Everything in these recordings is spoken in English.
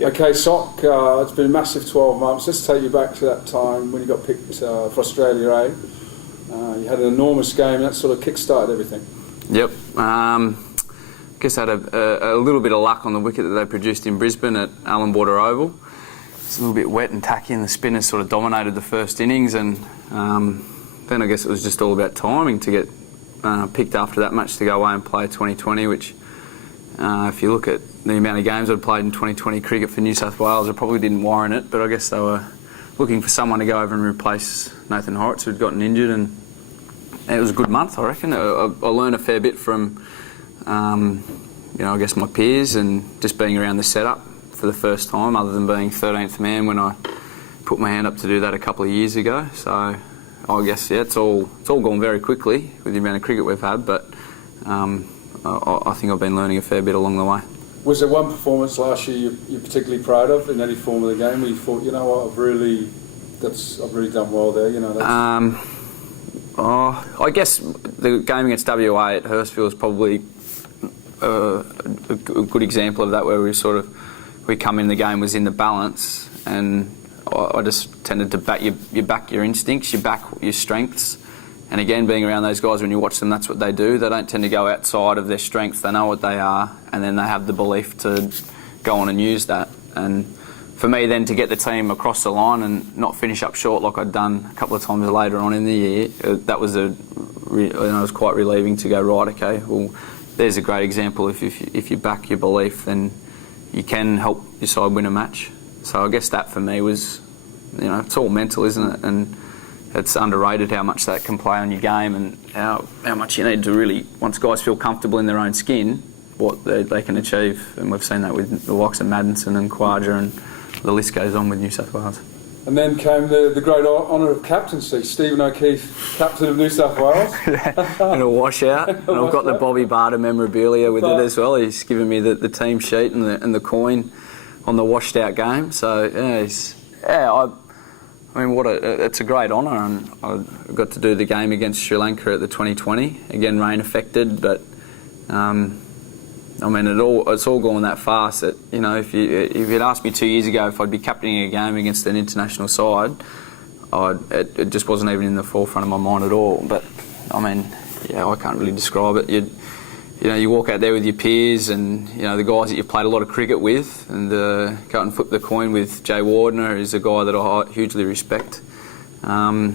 Okay, Sock, it's been a massive 12 months. Let's take you back to that time when you got picked for Australia A. You had an enormous game and that sort of kick-started everything. Yep. Guess I had a little bit of luck on the wicket that they produced in Brisbane at Allan Border Oval. It's a little bit wet and tacky and the spinners sort of dominated the first innings, and then I guess it was just all about timing to get picked after that match to go away and play 2020, which if you look at the amount of games I'd played in 2020 cricket for New South Wales, it probably didn't warrant it, but I guess they were looking for someone to go over and replace Nathan Horrocks, who'd gotten injured, and it was a good month, I reckon. I learned a fair bit from, I guess my peers and just being around the setup for the first time, other than being 13th man when I put my hand up to do that a couple of years ago. So I guess, yeah, it's all gone very quickly with the amount of cricket we've had, but I think I've been learning a fair bit along the way. Was there one performance last year you're particularly proud of in any form of the game where you thought, you know what, I've really done well there, you know? I guess the game against WA at Hurstville is probably a good example of that, where we come in the game was in the balance, and I just tended to back your instincts, you back your strengths. And again, being around those guys, when you watch them, that's what they do. They don't tend to go outside of their strengths. They know what they are, and then they have the belief to go on and use that. And for me then to get the team across the line and not finish up short like I'd done a couple of times later on in the year, that was it was quite relieving to go, right, okay, well, there's a great example. If you back your belief, then you can help your side win a match. So I guess that for me was, it's all mental, isn't it? And it's underrated how much that can play on your game, and how much you need to really, once guys feel comfortable in their own skin, what they can achieve. And we've seen that with the likes of Maddinson and Khawaja, and the list goes on with New South Wales. And then came the great honour of captaincy. Stephen O'Keefe, captain of New South Wales. And a washout. And I've got the Bobby Barter memorabilia with it as well. He's given me the team sheet and the coin on the washed out game. So it's a great honour, and I got to do the game against Sri Lanka at the 2020. Again, rain affected, but it's all gone that fast that, if you'd asked me 2 years ago if I'd be captaining a game against an international side, it just wasn't even in the forefront of my mind at all. But I can't really describe it. You walk out there with your peers and the guys that you've played a lot of cricket with, and go out and flip the coin with Jay Wardner, who's a guy that I hugely respect. I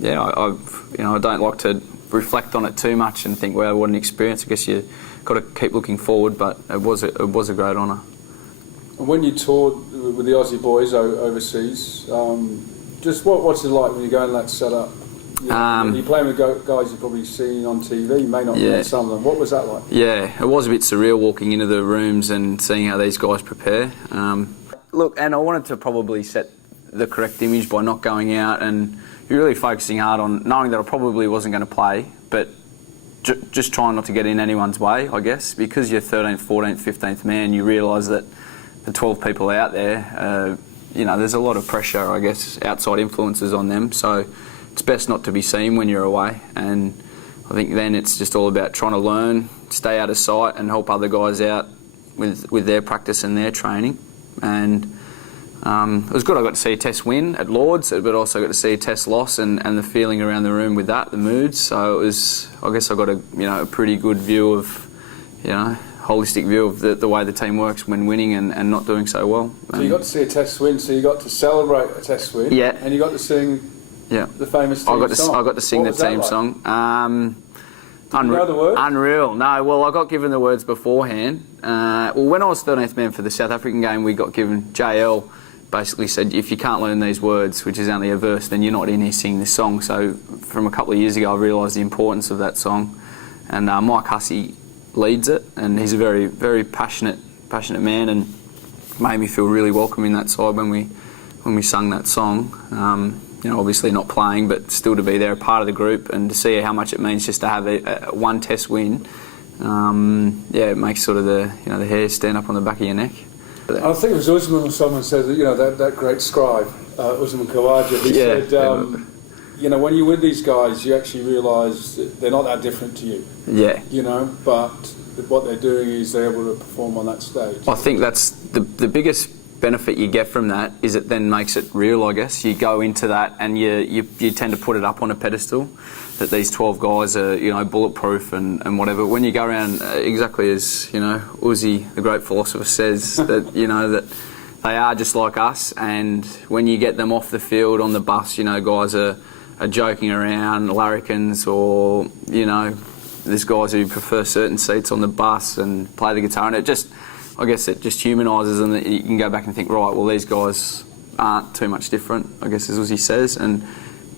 don't like to reflect on it too much and think, well, what an experience. I guess you got to keep looking forward, but it was a great honour. And when you toured with the Aussie boys overseas, just what's it like when you go in that setup? You're playing with guys you've probably seen on TV, you may not know some of them. What was that like? Yeah, it was a bit surreal walking into the rooms and seeing how these guys prepare. Look, and I wanted to probably set the correct image by not going out and really focusing hard on knowing that I probably wasn't going to play, but just trying not to get in anyone's way, I guess. Because you're 13th, 14th, 15th man, you realise that the 12 people out there, there's a lot of pressure, I guess, outside influences on them. So it's best not to be seen when you're away, and I think then it's just all about trying to learn, stay out of sight, and help other guys out with their practice and their training. And it was good. I got to see a Test win at Lords, but also got to see a Test loss and the feeling around the room with that, the moods. So it was, I guess I got a pretty good view of, holistic view of the way the team works when winning and not doing so well. So you got to see a Test win, so you got to celebrate a Test win, and you got to sing the famous team song. I got to sing the team song. Did you know the words? Unreal. No, well, I got given the words beforehand. When I was 13th man for the South African game, we got given, JL basically said, if you can't learn these words, which is only a verse, then you're not in here singing this song. So from a couple of years ago, I realised the importance of that song. And Mike Hussey leads it, and he's a very, very passionate man, and made me feel really welcome in that side when we sung that song. Obviously not playing, but still to be there, a part of the group, and to see how much it means just to have a one Test win. It makes sort of the hair stand up on the back of your neck. I think it was Usman or someone said that, that great scribe, Usman Khawaja, he said, you know, when you're with these guys, you actually realise that they're not that different to you. Yeah. You know, but what they're doing is they're able to perform on that stage. I think that's the biggest benefit you get from that is it then makes it real, I guess. You go into that and you tend to put it up on a pedestal that these 12 guys are, you know, bulletproof and whatever. When you go around, exactly as, you know, Uzi, the great philosopher, says, that, you know, that they are just like us, and when you get them off the field on the bus, you know, guys are joking around, larrikins, or, you know, there's guys who prefer certain seats on the bus and play the guitar, and it just, I guess it just humanises them, that you can go back and think, right, well, these guys aren't too much different, I guess, as he says. And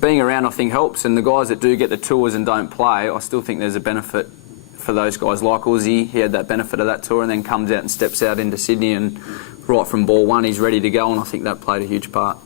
being around, I think, helps. And the guys that do get the tours and don't play, I still think there's a benefit for those guys. Like Uzi, he had that benefit of that tour and then comes out and steps out into Sydney, and right from ball one, he's ready to go, and I think that played a huge part.